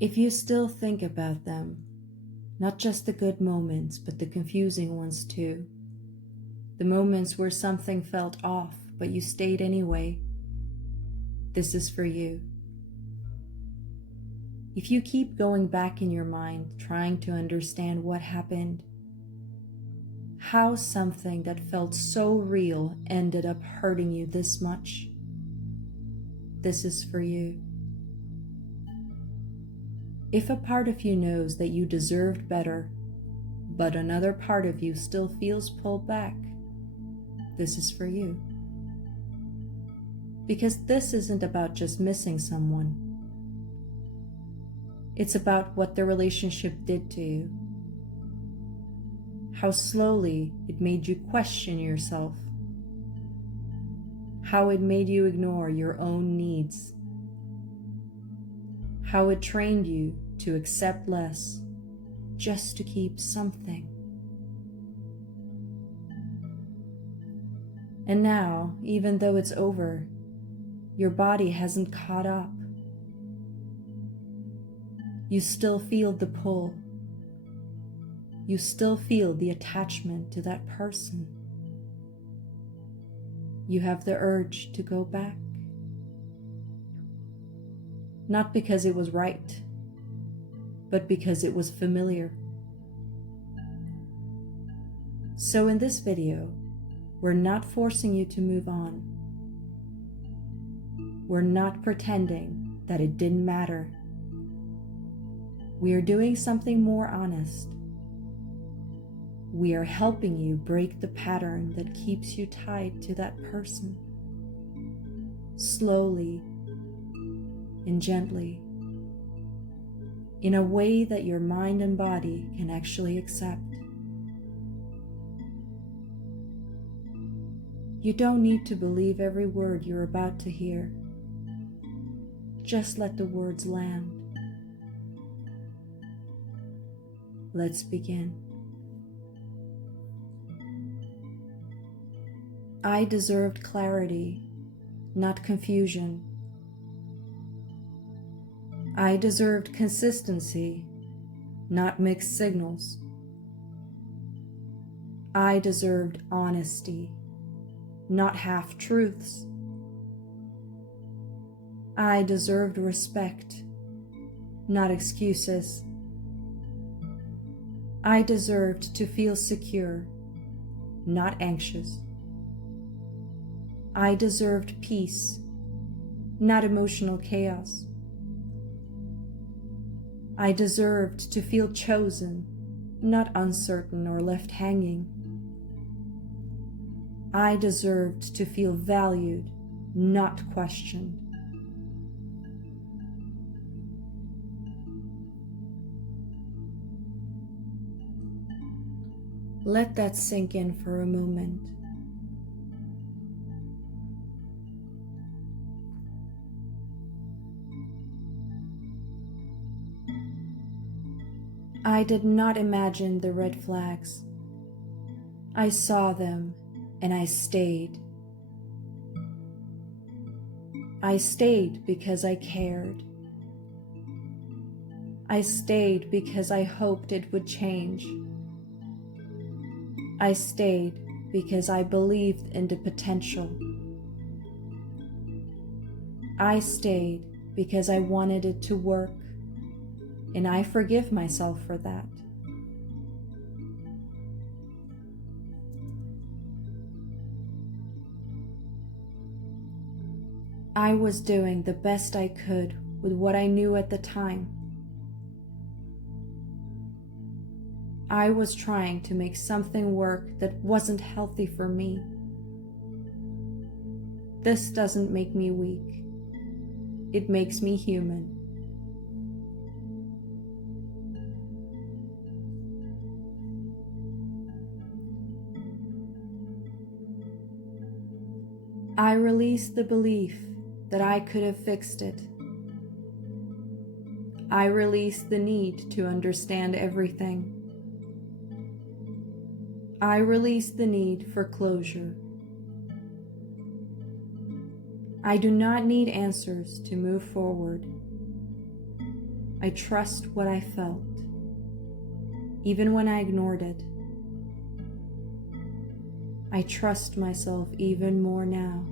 If you still think about them, not just the good moments, but the confusing ones too, the moments where something felt off, but you stayed anyway, this is for you. If you keep going back in your mind, trying to understand what happened, how something that felt so real ended up hurting you this much, this is for you. If a part of you knows that you deserved better, but another part of you still feels pulled back, this is for you. Because this isn't about just missing someone. It's about what the relationship did to you. How slowly it made you question yourself. How it made you ignore your own needs. How it trained you to accept less just to keep something. And now, even though it's over, your body hasn't caught up. You still feel the pull. You still feel the attachment to that person. You have the urge to go back. Not because it was right, but because it was familiar. So in this video, we're not forcing you to move on. We're not pretending that it didn't matter. We are doing something more honest. We are helping you break the pattern that keeps you tied to that person. Slowly and gently, in a way that your mind and body can actually accept. You don't need to believe every word you're about to hear. Just let the words land. Let's begin. I deserved clarity, not confusion. I deserved consistency, not mixed signals. I deserved honesty, not half-truths. I deserved respect, not excuses. I deserved to feel secure, not anxious. I deserved peace, not emotional chaos. I deserved to feel chosen, not uncertain or left hanging. I deserved to feel valued, not questioned. Let that sink in for a moment. I did not imagine the red flags. I saw them and I stayed. I stayed because I cared. I stayed because I hoped it would change. I stayed because I believed in the potential. I stayed because I wanted it to work, and I forgive myself for that. I was doing the best I could with what I knew at the time. I was trying to make something work that wasn't healthy for me. This doesn't make me weak. It makes me human. I released the belief that I could have fixed it. I released the need to understand everything. I released the need for closure. I do not need answers to move forward. I trust what I felt, even when I ignored it. I trust myself even more now.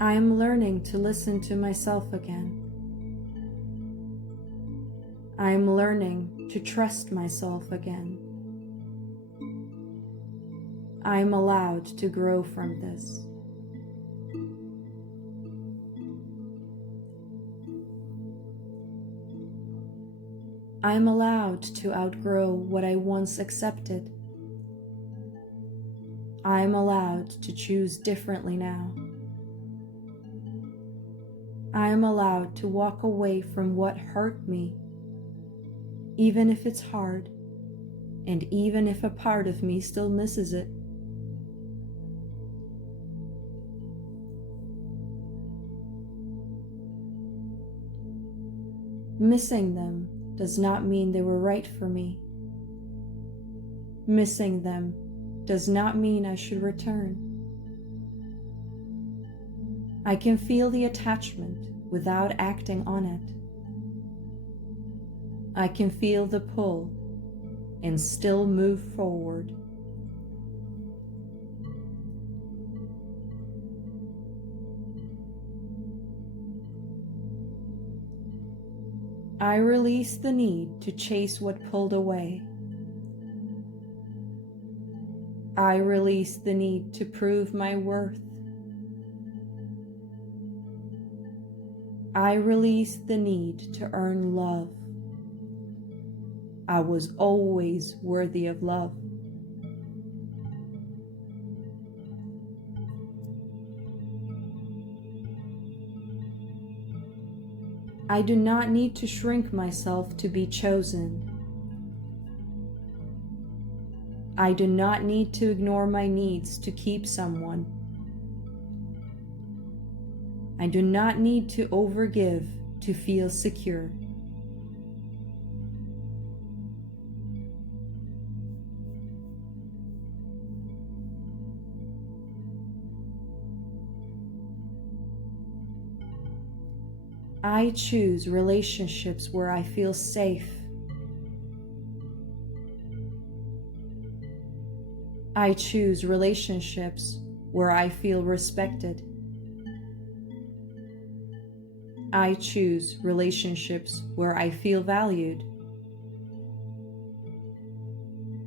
I am learning to listen to myself again. I am learning to trust myself again. I am allowed to grow from this. I am allowed to outgrow what I once accepted. I am allowed to choose differently now. I am allowed to walk away from what hurt me, even if it's hard, and even if a part of me still misses it. Missing them does not mean they were right for me. Missing them does not mean I should return. I can feel the attachment without acting on it. I can feel the pull and still move forward. I release the need to chase what pulled away. I release the need to prove my worth. I release the need to earn love. I was always worthy of love. I do not need to shrink myself to be chosen. I do not need to ignore my needs to keep someone. I do not need to overgive to feel secure. I choose relationships where I feel safe. I choose relationships where I feel respected. I choose relationships where I feel valued.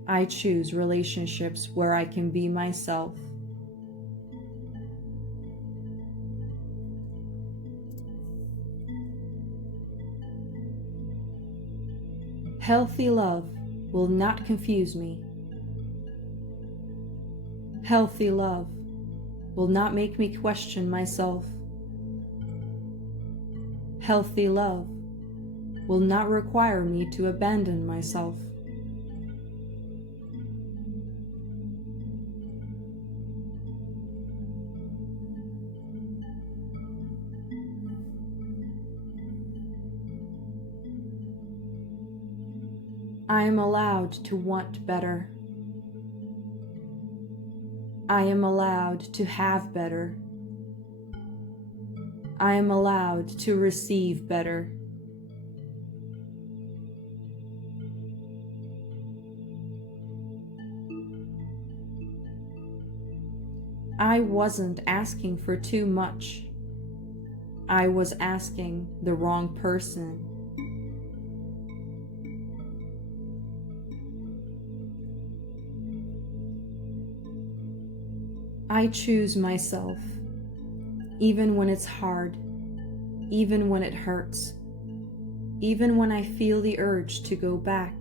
I choose relationships where I can be myself. Healthy love will not confuse me. Healthy love will not make me question myself. Healthy love will not require me to abandon myself. I am allowed to want better. I am allowed to have better. I am allowed to receive better. I wasn't asking for too much. I was asking the wrong person. I choose myself, even when it's hard, even when it hurts, even when I feel the urge to go back.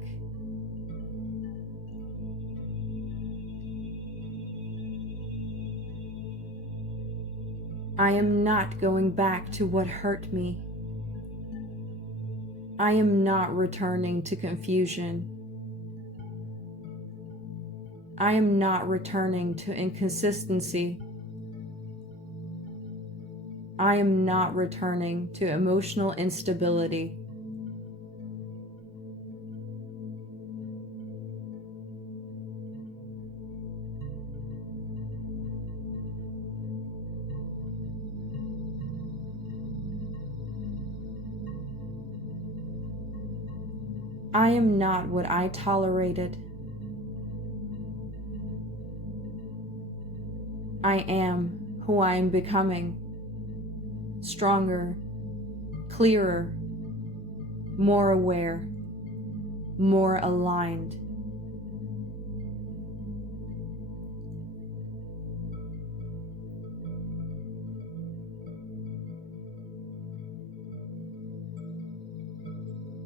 I am not going back to what hurt me. I am not returning to confusion. I am not returning to inconsistency. I am not returning to emotional instability. I am not what I tolerated. I am who I am becoming. Stronger, clearer, more aware, more aligned.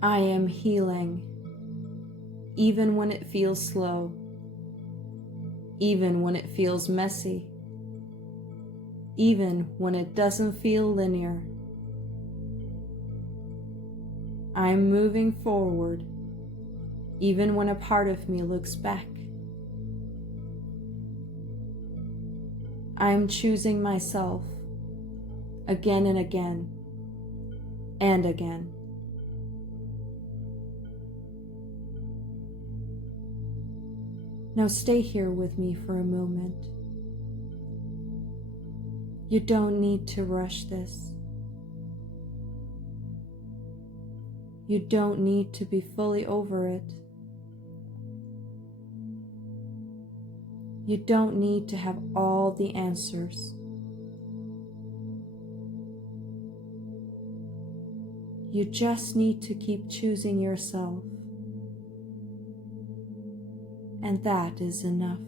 I am healing, even when it feels slow, even when it feels messy, even when it doesn't feel linear. I am moving forward, even when a part of me looks back. I am choosing myself again and again and again. Now stay here with me for a moment. You don't need to rush this. You don't need to be fully over it. You don't need to have all the answers. You just need to keep choosing yourself. And that is enough.